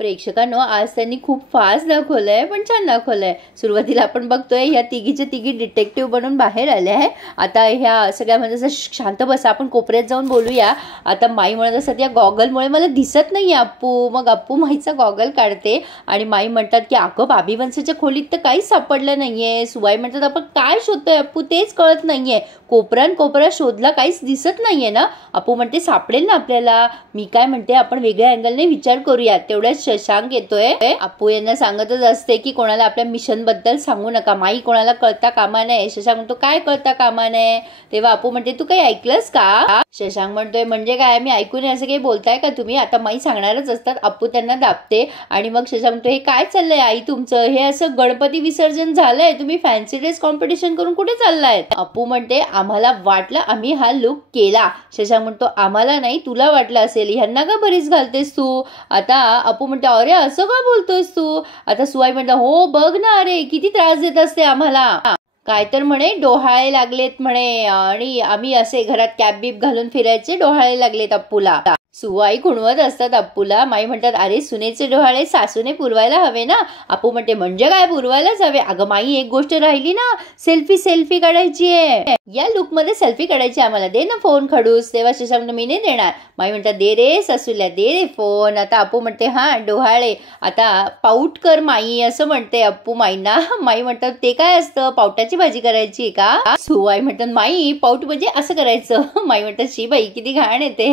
प्रेक्षकांनो, आज त्यांनी खूप फास्ट दाखवलंय पण छान दाखवलंय। सुरुवातीला आपण बघतोय ह्या तिघीचे तिघी डिटेक्टिव्ह बनून बाहेर आले आहे। आता ह्या सगळ्यामध्ये शांत बसा, आपण कोपऱ्यात जाऊन बोलूया। आता माई म्हणत असतात या गॉगलमुळे मला दिसत नाही अप्पू। मग अप्पू माईचा गॉगल काढते आणि माई म्हणतात की अगं बाबी वंशाच्या खोलीत तर काहीच सापडलं नाहीये। सुवाई म्हणतात आपण काय शोधतोय अप्पू, तेच कळत नाहीये। कोपरा शोधला, काहीच दिसत नाहीये ना। अप्पू म्हणते सापडेल ना आपल्याला। मी काय म्हणते आपण वेगळ्या अँगलने विचार करूया। तेवढ्याच शशांक येतोय। अप्पू यांना सांगतच असते की कोणाला आपल्या मिशन बद्दल सांगू नका। माई कोणाला कळता कामा नये। शशांक म्हणतो काय कळता कामा नये। तेव्हा अप्पू म्हणते तू काही ऐकलंस का। शशांक म्हणतोय म्हणजे काय, मी ऐकू नये असं काही बोलताय का तुम्ही। आता माई सांगणारच असतात। अप्पू त्यांना दाबते आणि मग शशांक म्हणतो हे काय चाललंय आई तुमचं, हे असं गणपती विसर्जन झालंय, तुम्ही फॅन्सी ड्रेस कॉम्पिटिशन करून कुठे चाललाय। अप्पू म्हणते आम्हाला वाटलं आम्ही हा लुक केला। शशांक म्हणतो आम्हाला नाही, तुला वाटलं असेल, ह्यांना का बरीच घालतेस तू। आता अप्पू म्हणते अरे असं का बोलतोयस तू। आता सुवाई म्हणते हो बघ ना, अरे किती त्रास देत असते आम्हाला। काय तर म्हणे डोहाळे लागलेत म्हणे, आणि आम्ही असे घरात कॅप बीप घालून फिरायचे, डोहाळे लागलेत अप्पूला। सुवाई खुणवत असतात अप्पूला। माई म्हणतात अरे सुनेचे डोहाळे सासूने पुरवायला हवे ना। अप्पू म्हणते म्हणजे काय पुरवायलाच हवे। अगं माई एक गोष्ट राहिली ना, सेल्फी काढायची आहे। या लुक मध्ये सेल्फी काढायची आम्हाला, दे ना फोन खडूस। तेव्हा शशांक म्हणतो मी नाही देणार। माई म्हणतात दे रे सासूला, दे रे फोन। आता अप्पू म्हणते हा डोहाळे आता पाऊट कर माई असं म्हणते अप्पू माईंना। माई म्हणतात ते काय असतं, पावटाची भाजी करायची का। सुवाई म्हणतात माई पाऊट म्हणजे असं करायचं। माई म्हणतात शी बाई किती घाण येते।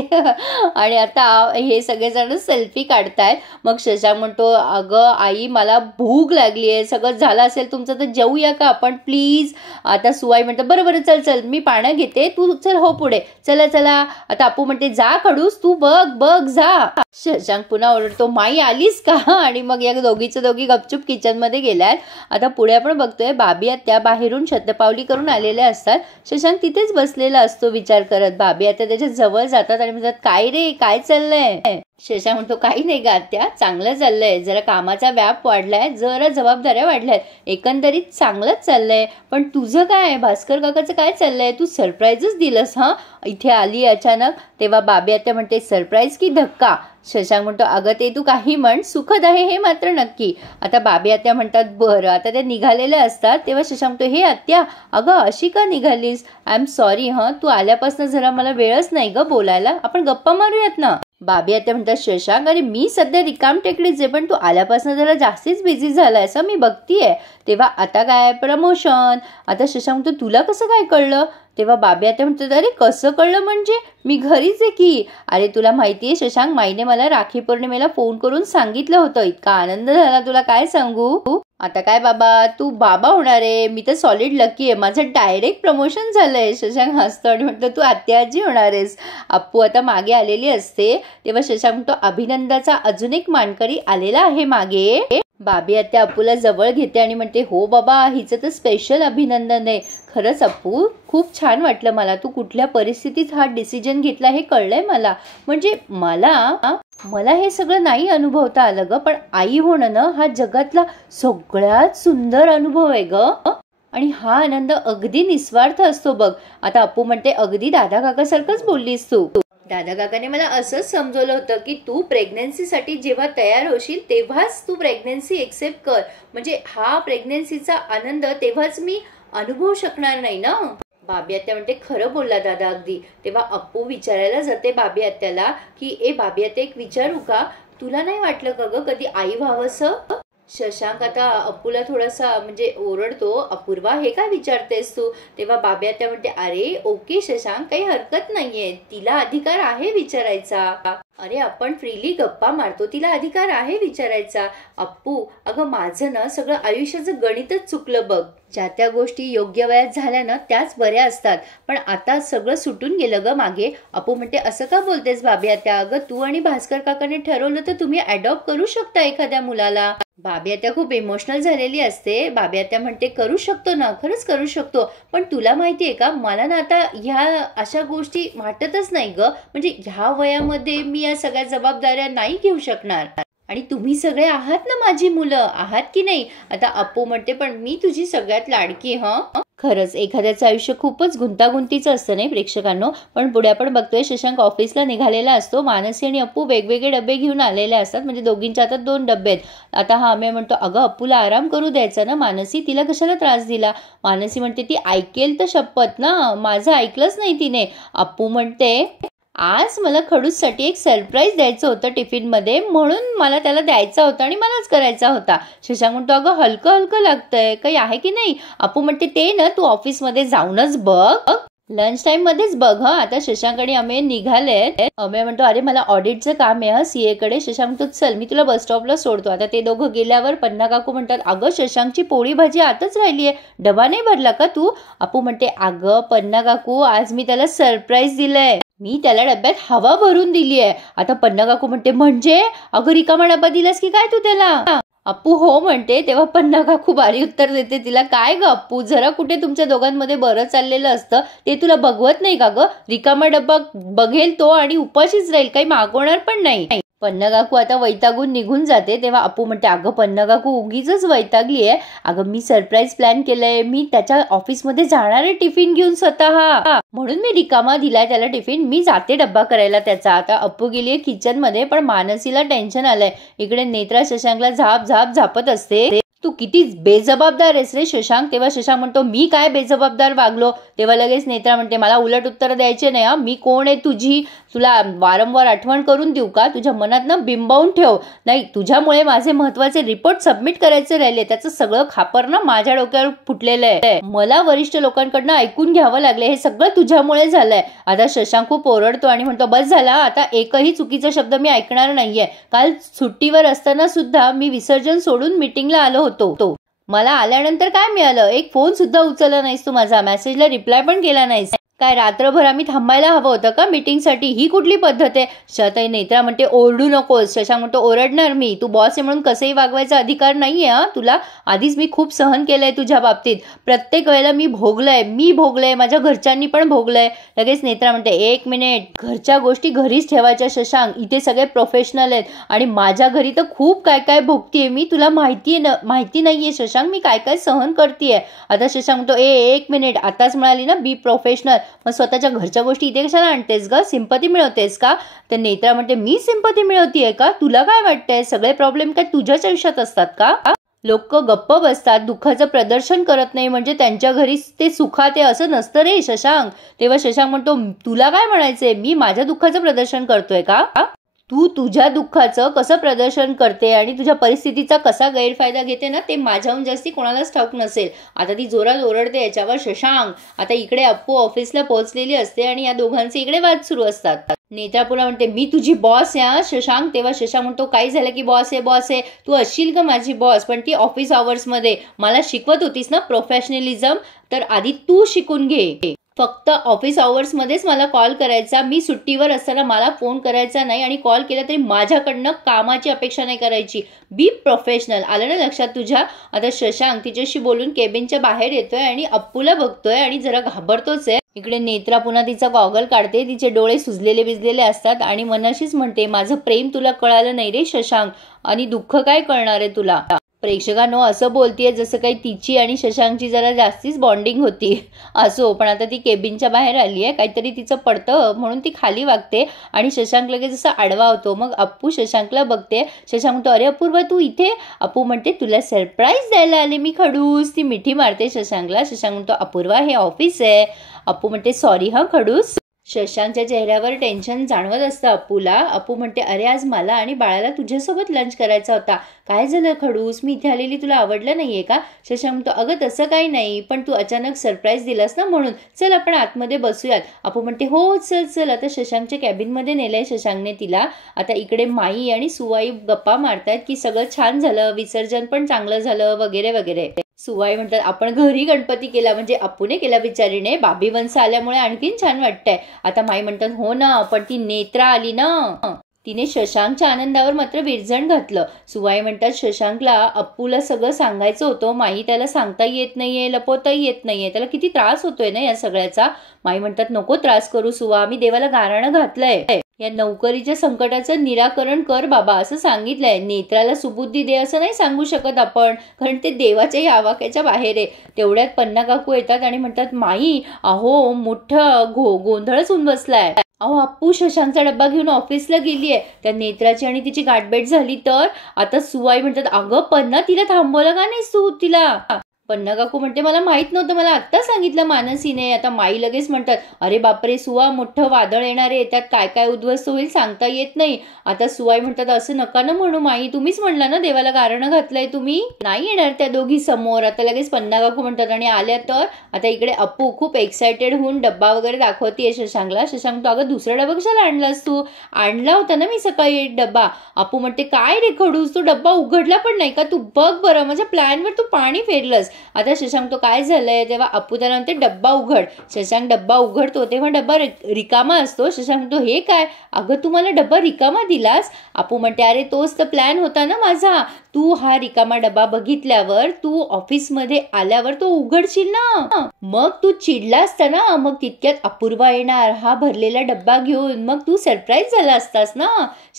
आणि आता हे सगळेजण सेल्फी काढतायत। मग शशांक म्हणतो अगं आई मला भूक लागली आहे, सगळं झालं असेल तुमचं तर जेऊया का आपण प्लीज। आता सुवाई म्हणतात बरं बरं चल चल मी पाणी घेते, तू चल हो पुढे, चला चला। आता अप्पू म्हणते जा खडूस तू बघ जा। शशांक पुन्हा ओरडतो माई आलीस का। आणि मग या दोघी गपचूप किचन मध्ये गेल्यात। आता पुढे आपण बघतोय बाबी आत्या बाहेरून शतपावली करून आलेल्या असतात। शशांक तिथेच बसलेला असतो विचार करत। बाबी आत्या त्याच्या जवळ जातात आणि म्हणतात काय रे काय चाललंय। शशांक म्हणतो काही नाही ग आत्या, चांगलं चाललंय, जरा कामाचा व्याप वाढलाय, जरा जबाबदाऱ्या वाढल्यात, एकंदरीत चांगलंच चाललंय। पण तुझं काय, भास्कर काकाचं काय चाललंय, तू सरप्राईजच दिलंस हा इथे आली अचानक। तेव्हा बाबी आत्या म्हणते सरप्राईज की धक्का। शशांक म्हणतो अगं ते तू काही म्हण, सुखद आहे हे मात्र नक्की। आता बाबी आत्या म्हणतात बरं। आता त्या निघालेल्या असतात तेव्हा शशांक म्हणतो हे आत्या अगं अशी का निघालीस, आय एम सॉरी तू आल्यापासून जरा मला वेळच नाही ग बोलायला, आपण गप्पा मारूयात ना। बाबी आत्या म्हणतात शशांक अरे मी सध्या रिकाम टेकडीच आहे, पण तू आल्यापासून जरा जास्तीच बिझी झालाय असं मी बघतीये। तेव्हा आता काय प्रमोशन। आता शशांक म्हणतो तुला कसं काय कळलं। तेव्हा बाबी आत्या म्हणतात अरे कसं कळलं म्हणजे, मी घरीच आहे की। अरे तुला माहितीये शशांक, माईने मला राखी पौर्णिमेला फोन करून सांगितलं होतं, इतका आनंद झाला तुला काय सांगू। आता काय बाबा तू बाबा होणार आहे, मी तर सॉलिड लकी आहे, माझं डायरेक्ट प्रमोशन झालंय। शशांक हसतो आणि म्हणतो तू आत्या आजी होणार आहेस। अप्पू आता मागे आलेली असते तेव्हा शशांक म्हणतो अभिनंदाचा अजून एक मानकरी आलेला आहे मागे। बाबी आत्या अप्पूला जवळ घेते आणि म्हणते हो बाबा हिचं तर स्पेशल अभिनंदन आहे। खरंच अप्पू खूप छान वाटलं मला, तू कुठल्या परिस्थितीत हा डिसिजन घेतला हे कळलंय मला। म्हणजे मला हे सगळं नाही अनुभवता आलं ग, पण आई होणं ना हा जगातला सगळ्यात सुंदर अनुभव आहे ग, आणि हा आनंद अगदी निस्वार्थ असतो बघ। आता अप्पू म्हणते अगदी दादा काकासारखंच बोललीस तू। दादा काकाने मला असंच समजवलं होतं की तू प्रेग्नन्सीसाठी जेव्हा तयार होशील तेव्हाच तू प्रेग्नन्सी एक्सेप्ट कर, म्हणजे हा प्रेग्नन्सीचा आनंद तेव्हाच मी अनुभवू शकणार नाही ना। बाबी आत्या म्हणते खरं बोलला दादा अगदी। तेव्हा अप्पू विचारायला जाते बाबी आत्याला की ए बाबी आत्या एक विचारू का, तुला नाही वाटलं का ग कधी आई व्हावंसं। शशांक आता अप्पूला थोडासा म्हणजे ओरडतो अपूर्वा हे काय विचारतेस तू। तेव्हा बाबी आत्या म्हणते अरे ओके शशांक काही हरकत नाहीये, तिला अधिकार आहे विचारायचा। अरे आपण फ्रीली गप्पा मारतो, तिला अधिकार आहे विचारायचा। अप्पू अगं माझं ना सगळं आयुष्याचं गणितच चुकलं बघ, ज्या त्या गोष्टी योग्य वयात झाल्या ना त्याच बऱ्या असतात, पण आता सगळं सुटून गेलं ग मागे। अप्पू म्हणते असं का बोलतेस बाबी आत्या, अगं तू आणि भास्कर काकाने ठरवलं तर तुम्ही अडॉप्ट करू शकता एखाद्या मुलाला। बाबी आत्या खूप इमोशनल झालेली असते। बाबी आत्या म्हणते करू शकतो ना, खरंच करू शकतो, पण तुला माहितीये का मला ना आता ह्या अशा गोष्टी वाटतच नाही ग, म्हणजे ह्या वयामध्ये मी या सगळ्या जबाबदाऱ्या नाही घेऊ शकणार। आणि तुम्ही सगळे आहात ना माझी मुलं, आहात की नाही? आता अप्पू म्हणते पण मी तुझी सगळ्यात लाडकी. खरंच एखाद्याचं आयुष्य खूपच गुंतागुंतीचं असतं नाही प्रेक्षकांनो. पण पुढे आपण बघतोय शशांक ऑफिसला निघालेला असतो. मानसी आणि अप्पू वेगवेगळे डबे घेऊन आलेले असतात, म्हणजे दोघींच्या हातात 2 डबे आहेत. आता हा अमेय म्हणतो अगं अप्पूला आराम करू द्यायचा ना मानसी, तिला कशाला त्रास दिला? मानसी म्हणते ती ऐकेल तर शपथ ना, माझं ऐकलंच नाही तिने. अप्पू म्हणते आज मला खडूससाठी एक सरप्राईज द्यायचं होतं टिफिनमध्ये, म्हणून मला त्याला द्यायचा होता आणि मलाच करायचा होता. शशांक म्हणतो अगं हलकं हलकं लागतंय, काही आहे की नाही? अप्पू म्हणते ते ना तू ऑफिसमध्ये जाऊनच बघ, लंच टाइम मध्येच बघ. आता शशांक आणि अमेय निघाले. अमेय म्हणतो अरे मला ऑडिटचं काम आहे सीए कडे. शशांक म्हणतो चल मी तुला बस स्टॉपला सोडतो. आता ते दोघं गेल्यावर पन्ना काकू म्हणतात अगं शशांकची पोळी भाजी आतच राहिली आहे, डबा नाही भरला का तू? अप्पू म्हणते अगं पन्ना काकू आज मी त्याला सरप्राईज दिलंय, मी त्याला डब्यात हवा भरून दिली आहे. आता पन्ना काकू म्हणते म्हणजे अगं रिकामा डब्बा दिलास की काय तू त्याला? अप्पू हो म्हणते. तेव्हा पन्ना काकू भारी उत्तर देते तिला, काय ग अप्पू जरा कुठे तुमच्या दोघांमध्ये बरं चाललेलं असतं ते तुला बघवत नाही का ग? रिकामा डब्बा बघेल तो आणि उपाशीच राहील, काही मागवणार पण नाही. पन्ना काकू आता वैतागून निघून जाते. तेव्हा अप्पू म्हणते अगं पन्ना काकू उगीच वैतागली आहे, अगं मी सरप्राईज प्लॅन केलंय, मी त्याच्या ऑफिसमध्ये जाणार आहे टिफिन घेऊन स्वतः, म्हणून मी रिकामा दिलाय त्याला टिफिन, मी जाते डब्बा करायला त्याचा. आता अप्पू गेलीये किचन मध्ये, पण मानसीला टेन्शन आलंय. इकडे नेत्रा शशांकला झाप झाप झापत असते, तू किती बेजबाबदार आहेस रे शशांक. तेव्हा शशांक म्हणतो मी काय बेजबाबदार वागलो? तेव्हा लगेच नेत्रा म्हणते मला उलट उत्तर द्यायचे नाही मी कोण आहे तुझी, तुला वारंवार आठवण करून देऊ का? तुझ्या मनात ना बिंबवून ठेव, नाही तुझ्यामुळे माझे महत्वाचे रिपोर्ट सबमिट करायचे राहिले, त्याचं सगळं खापर ना माझ्या डोक्यावर फुटलेलं आहे, मला वरिष्ठ लोकांकडनं ऐकून घ्यावं लागले, हे सगळं तुझ्यामुळे झालंय. आता शशांक खूप ओरडतो आणि म्हणतो बस झाला आता, एकही चुकीचा शब्द मी ऐकणार नाहीये. काल सुट्टीवर असताना सुद्धा मी विसर्जन सोडून मीटिंगला आलो होतो, मला आल्यानंतर काय मिळालं? एक फोन सुद्धा उचलला नाहीस तू माझा, मेसेजला रिप्लाय पण केला नाहीस, काय रात्रभर आम्ही थांबायला हवं होतं का मीटिंगसाठी? ही कुठली पद्धत आहे? शताई नेत्रा म्हणते ओरडू नकोस. शशांक म्हणतो ओरडणार मी, तू बॉस आहे म्हणून कसंही वागवायचा अधिकार नाहीये तुला, आधीच मी खूप सहन केलंय तुझ्या बाबतीत, प्रत्येक वेळेला मी भोगलंय, माझ्या घरच्यांनी पण भोगलंय. लगेच नेत्रा म्हणते एक मिनिट, घरच्या गोष्टी घरीच ठेवायच्या शशांक, इथे सगळे प्रोफेशनल आहेत आणि माझ्या घरी तर खूप काय काय भोगतीये मी, तुला माहिती नाहीये शशांक मी काय काय सहन करतेय. आता शशांक म्हणतो एक मिनिट, आताच म्हणाली ना बी प्रोफेशनल, मग स्वतःच्या घरच्या गोष्टी इथे कशाला आणतेस ग? सिंपती मिळवतेस का? तर नेत्रा म्हणते मी सिंपती मिळवतीये का? तुला काय वाटतंय सगळे प्रॉब्लेम काय तुझ्याच आयुष्यात असतात का? लोक गप्प बसतात, दुःखाचं प्रदर्शन करत नाही म्हणजे त्यांच्या घरी ते सुखात आहे असं नसतं रे शशांक. तेव्हा शशांक म्हणतो तुला काय म्हणायचंय, मी माझ्या दुःखाचं प्रदर्शन करतोय का? तू तुझ्या दुःखाचं कसं प्रदर्शन करते आणि तुझ्या परिस्थितीचा कसा गैरफायदा घेते ना, ते माझ्याहून जास्ती कोणालाच ठाऊक नसेल. आता ती जोरात ओरडते याच्यावर शशांक. आता इकडे अप्पू ऑफिसला पोहोचलेली असते आणि या दोघांचे इकडे वाद सुरू असतात. नेत्रा पुन्हा म्हणते मी तुझी बॉस आहे शशांक. तेव्हा शशांक म्हणतो काय झालं की बॉस आहे, तू असशील का माझी बॉस, पण ती ऑफिस आवर्स मध्ये मला शिकवत होतीस ना प्रोफेशनलिझम, तर आधी तू शिकून घे. फक्त ऑफिस आवर्स मध्येच मला कॉल करायचा, मी सुट्टीवर असताना मला फोन करायचा नाही, आणि कॉल केला तरी माझ्याकडनं कामाची अपेक्षा नाही करायची. बी प्रोफेशनल, आलं ना लक्षात तुझ्या? आता शशांक तिच्याशी बोलून केबिनच्या बाहेर येतोय आणि अप्पूला बघतोय आणि जरा घाबरतोच आहे. इकडे नेत्रा पुन्हा तिचा गॉगल काढते, तिचे डोळे सुजलेले भिजलेले असतात आणि मनाशीच म्हणते माझं प्रेम तुला कळालं नाही रे शशांक, आणि दुःख काय कळणार आहे तुला. प्रेक्षकांनो असं बोलतीये जसं काही तिची आणि शशांकची जरा जास्तीच बॉन्डिंग होती. असो, पण आता ती केबिनच्या बाहेर आली आहे, काहीतरी तिचं पडतं म्हणून ती खाली वागते आणि शशांक लगेच जसं आडवा होतो. मग अप्पू शशांकला बघते, शशांक म्हणतो अरे अपूर्वा तू इथे? अप्पू म्हणते तुला सरप्राईज द्यायला आले मी खडूस. ती मिठी मारते शशांकला. शशांक म्हणतो अपूर्वा हे ऑफिस आहे. अप्पू म्हणते सॉरी खडूस. शशांकच्या चेहऱ्यावर टेन्शन जाणवत असतं अप्पूला. अप्पू म्हणते अरे आज मला आणि बाळाला तुझ्यासोबत लंच करायचा होता, काय झालं खडूस, मी इथे आलेली तुला आवडलं नाहीये का? शशांक म्हणतो अगं तसं काही नाही, पण तू अचानक सरप्राईज दिलास ना म्हणून, चल आपण आतमध्ये बसूयात. अप्पू म्हणते हो चल. आता शशांकच्या कॅबिनमध्ये नेलंय शशांकने तिला. आता इकडे माई आणि सुवाई गप्पा मारतायत की सगळं छान झालं, विसर्जन पण चांगलं झालं वगैरे वगैरे. सुवाई म्हणतात आपण घरी गणपती केला, म्हणजे अप्पूने केला बिचारीने, बाबी वंश आल्यामुळे आणखीन छान वाटतंय. आता माई म्हणतात हो ना, पण ती नेत्रा आली ना, तिने शशांकच्या आनंदावर मात्र विरजण घातलं. सुवाई म्हणतात शशांकला अप्पूला सगळं सांगायचं होतं माई, त्याला सांगता येत नाहीये, लपवताही येत नाहीये, त्याला किती त्रास होतोय ना या सगळ्याचा. माई म्हणतात नको त्रास करू सुवा, मी देवाला गाराणं घातलंय. या नोकरीच्या संकटाचं निराकरण कर बाबा असं सांगितलंय. नेत्राला सुबुद्धी दे असं नाही सांगू शकत आपण, कारण ते देवाच्याही आवाक्याच्या बाहेर आहे. तेवढ्यात पन्ना काकू येतात आणि म्हणतात, माई अहो मोठं गोंधळच होऊन बसलाय. अहो अप्पू शशांकचा डब्बा घेऊन ऑफिसला गेलीये. त्या नेत्राची आणि तिची गाठभेट झाली तर आता सुवाई म्हणतात, अगं पन्ना तिला थांबवलं का नाहीस तू तिला. पन्ना काकू म्हणते, मला माहित नव्हतं, मला आत्ता सांगितलं मानसीने. आता माई लगेच म्हणतात, अरे बापरे सुवा मोठं वादळ येणार आहे, त्यात काय काय उद्ध्वस्त होईल सांगता येत नाही. आता सुवाई म्हणतात, असं नका ना म्हणू माई, तुम्हीच म्हणला ना देवाला गारणं घातलंय तुम्ही. नाही येणार त्या दोघी समोर. आता लगेच पन्ना काकू म्हणतात, आणि आल्या तर. आता इकडे अप्पू खूप एक्सायटेड होऊन डब्बा वगैरे दाखवतीये शशांकला. शशांक, तो अगं दुसरा डबा कशाला आणलास तू, आणला होता ना मी सकाळी एक डब्बा. अप्पू म्हणते, काय रे खडूस, तू डब्बा उघडला पण नाही का, तू बघ बरं माझ्या प्लॅनवर तू पाणी फेरलंस. आता शशांक, तो काय झालंय, तेव्हा अप्पू त्याला म्हणते, डब्बा उघड. शशांक डब्बा उघडतो तेव्हा डब्बा रिकामा असतो. शशांक तो, हे काय, अगं तू मला डब्बा रिकामा दिलास. अप्पू म्हणते, अरे तोच तर प्लॅन होता ना माझा, तू हा रिकामा डब्बा बघितल्यावर तू ऑफिसमध्ये आल्यावर तो उघडशील ना, मग तू चिडला असता ना, मग तितक्यात अपूर्वा येणार हा भरलेला डब्बा घेऊन, मग तू सरप्राईज झाला असतास ना.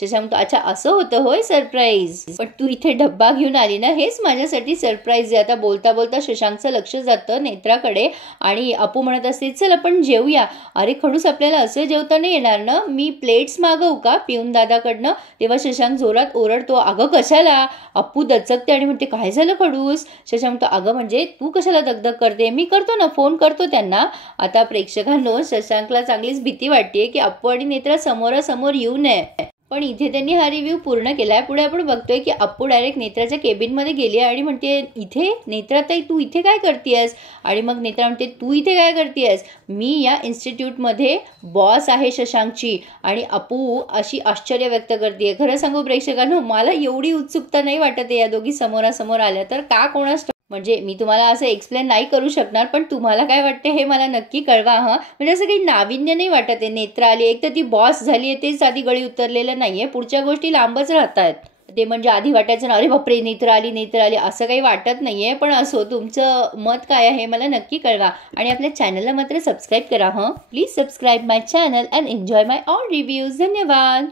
शशांक, अच्छा असं होतं होय सरप्राईज, पण तू इथे डब्बा घेऊन आली ना हेच माझ्यासाठी सरप्राईज आहे. आता बोलता बोलता शशांकचं लक्ष जातं नेत्राकडे आणि अप्पू म्हणत असते, चल आपण जेवूया. अरे खडूस, आपल्याला असं जेवता नाही येणार ना, मी प्लेट्स मागवू का पिऊन दादाकडनं. तेव्हा शशांक जोरात ओरडतो, अगं कशाला. अप्पू दचकते आणि म्हणते, काय झालं खडूस. शशांक, अगं म्हणजे तू कशाला दगदग करते, मी करतो ना, फोन करतो त्यांना. आता प्रेक्षकांनो शशांकला चांगलीच भीती वाटते की अप्पू आणि नेत्रा समोरासमोर येऊ नये, पण इथे त्यांनी हा रिव्ह्यू पूर्ण केलाय. पुढे आपण बघतोय की अप्पू डायरेक्ट नेत्राच्या केबिनमध्ये गेली आणि म्हणते, इथे नेत्राताई तू इथे काय करतेयस. आणि मग नेत्रा म्हणते, तू इथे काय करतेयस, मी या इन्स्टिट्यूटमध्ये बॉस आहे शशांकची. आणि अप्पू अशी आश्चर्य व्यक्त करते. खरं सांगू प्रेक्षकांनो, मला एवढी उत्सुकता नाही वाटत आहे या दोघी समोरासमोर आल्या तर, का कोणास म्हणजे मी तुम्हाला असं एक्सप्लेन नाही करू शकणार, पण तुम्हाला काय वाटते हे मला नक्की कळवा. म्हणजे असं काही नाविन्य नाही वाटत आहे. नेत्रा आली, एक तर ती बॉस झाली आहे, तेच आधी गळी उतरलेलं नाहीये, पुढच्या गोष्टी लांबच राहत आहेत. ते म्हणजे आधी वाटायचं ना, अरे बापरे नेत्रा आली, असं काही वाटत नाहीये. पण असो, तुमचं मत काय आहे मला नक्की कळवा. आणि आपल्या चॅनलला मात्र सबस्क्राईब करा. Please subscribe my channel and enjoy my all reviews. धन्यवाद.